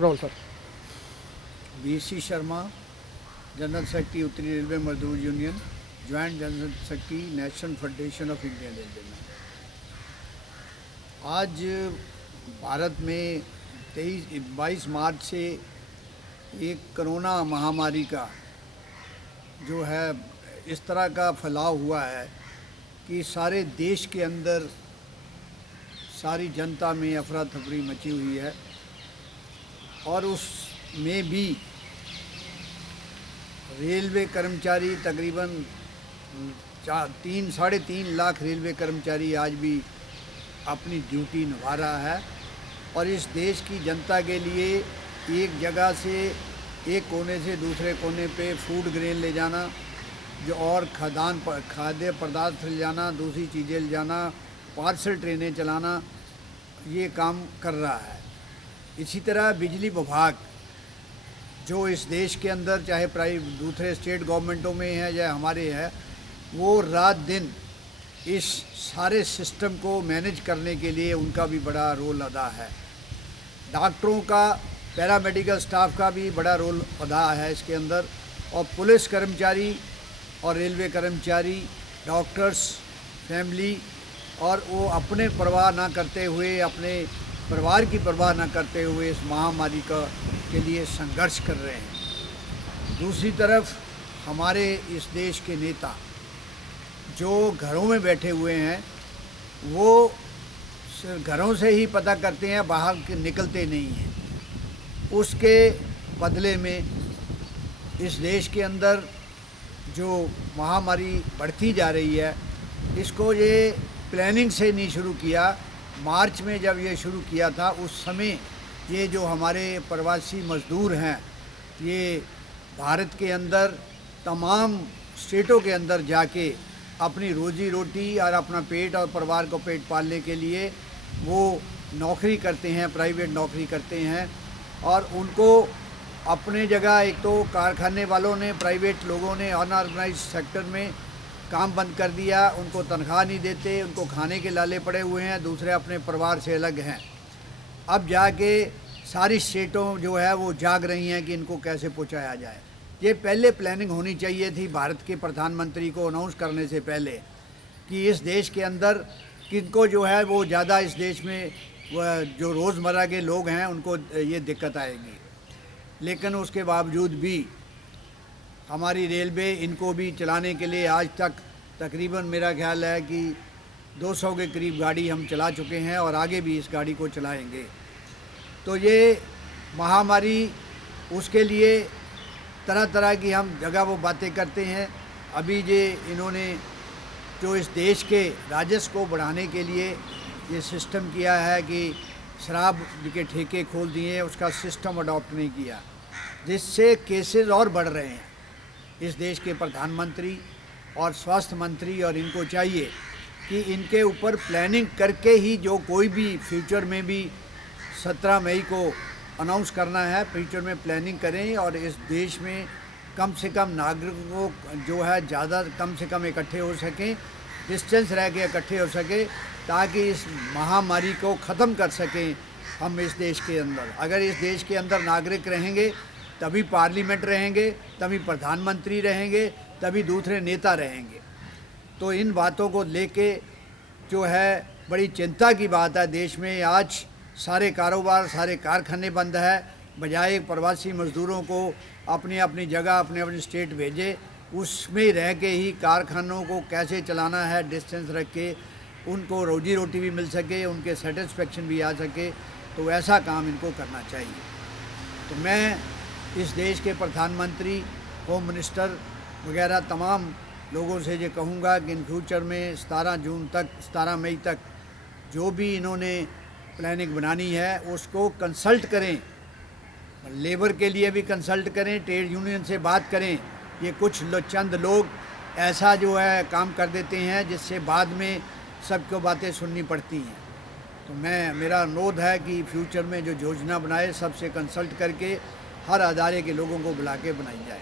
Role sir. BC Sharma, general secretary उत्तरी railway मजदूर union, joint general secretary national federation of Indian railway में। आज भारत में 22 मार्च से एक कोरोना महामारी का जो है इस तरह का फैलाव हुआ है कि सारे देश के अंदर सारी जनता में अफरा तफरी मची हुई है और उसमें भी रेलवे कर्मचारी तकरीबन 3-3.5 लाख रेलवे कर्मचारी आज भी अपनी ड्यूटी निभा रहा है और इस देश की जनता के लिए एक जगह से एक कोने से दूसरे कोने पे फूड ग्रेन ले जाना जो और खाद्य पदार्थ ले जाना, दूसरी चीज़ें ले जाना, पार्सल ट्रेनें चलाना, ये काम कर रहा है। इसी तरह बिजली विभाग जो इस देश के अंदर चाहे दूसरे स्टेट गवर्नमेंटों में है या हमारे है, वो रात दिन इस सारे सिस्टम को मैनेज करने के लिए उनका भी बड़ा रोल अदा है। डॉक्टरों का, पैरामेडिकल स्टाफ का भी बड़ा रोल अदा है इसके अंदर, और पुलिस कर्मचारी और रेलवे कर्मचारी, डॉक्टर्स, फैमिली, और वो अपने परवाह ना करते हुए, अपने परिवार की परवाह ना करते हुए इस महामारी के लिए संघर्ष कर रहे हैं। दूसरी तरफ हमारे इस देश के नेता जो घरों में बैठे हुए हैं, वो घरों से ही पता करते हैं, बाहर निकलते नहीं हैं। उसके बदले में इस देश के अंदर जो महामारी बढ़ती जा रही है, इसको ये प्लानिंग से नहीं शुरू किया। मार्च में जब ये शुरू किया था उस समय ये जो हमारे प्रवासी मज़दूर हैं, ये भारत के अंदर तमाम स्टेटों के अंदर जाके अपनी रोजी रोटी और अपना पेट और परिवार को पेट पालने के लिए वो नौकरी करते हैं, प्राइवेट नौकरी करते हैं, और उनको अपने जगह एक तो कारखाने वालों ने, प्राइवेट लोगों ने अनऑर्गेनाइज्ड सेक्टर में काम बंद कर दिया, उनको तनख्वाह नहीं देते, उनको खाने के लाले पड़े हुए हैं, दूसरे अपने परिवार से अलग हैं। अब जाके सारी स्टेटों जो है वो जाग रही हैं कि इनको कैसे पहुंचाया जाए। ये पहले प्लानिंग होनी चाहिए थी भारत के प्रधानमंत्री को अनाउंस करने से पहले कि इस देश के अंदर किनको जो है वो ज़्यादा, इस देश में जो रोज़मर्रा के लोग हैं उनको ये दिक्कत आएगी। लेकिन उसके बावजूद भी हमारी रेलवे इनको भी चलाने के लिए आज तक तकरीबन मेरा ख्याल है कि 200 के करीब गाड़ी हम चला चुके हैं और आगे भी इस गाड़ी को चलाएंगे। तो ये महामारी, उसके लिए तरह तरह की हम जगह वो बातें करते हैं। अभी ये इन्होंने जो इस देश के राजस्व को बढ़ाने के लिए ये सिस्टम किया है कि शराब के ठेके खोल दिए, उसका सिस्टम अडॉप्ट नहीं किया, जिससे केसेस और बढ़ रहे हैं। इस देश के प्रधानमंत्री और स्वास्थ्य मंत्री और इनको चाहिए कि इनके ऊपर प्लानिंग करके ही जो कोई भी फ्यूचर में भी 17 मई को अनाउंस करना है, फ्यूचर में प्लानिंग करें और इस देश में कम से कम नागरिकों जो है ज़्यादा कम से कम इकट्ठे हो सकें, डिस्टेंस रह के इकट्ठे हो सके, ताकि इस महामारी को ख़त्म कर सकें हम इस देश के अंदर। अगर इस देश के अंदर नागरिक रहेंगे तभी पार्लियामेंट रहेंगे, तभी प्रधानमंत्री रहेंगे, तभी दूसरे नेता रहेंगे। तो इन बातों को लेके जो है बड़ी चिंता की बात है। देश में आज सारे कारोबार, सारे कारखाने बंद है, बजाय प्रवासी मज़दूरों को अपनी अपनी जगह, अपने अपने स्टेट भेजे, उसमें रह के ही कारखानों को कैसे चलाना है, डिस्टेंस रख के उनको रोजी रोटी भी मिल सके, उनके सेटिस्फेक्शन भी आ सके, तो ऐसा काम इनको करना चाहिए। तो मैं इस देश के प्रधानमंत्री, होम मिनिस्टर वगैरह तमाम लोगों से ये कहूँगा कि इन फ्यूचर में 17 मई तक जो भी इन्होंने प्लानिंग बनानी है उसको कंसल्ट करें, लेबर के लिए भी कंसल्ट करें, ट्रेड यूनियन से बात करें। ये कुछ चंद लोग ऐसा जो है काम कर देते हैं जिससे बाद में सबको बातें सुननी पड़ती हैं। तो मेरा अनुरोध है कि फ्यूचर में जो योजना बनाए सबसे कंसल्ट करके हर अदारे के लोगों को बुला के बनाई जाए।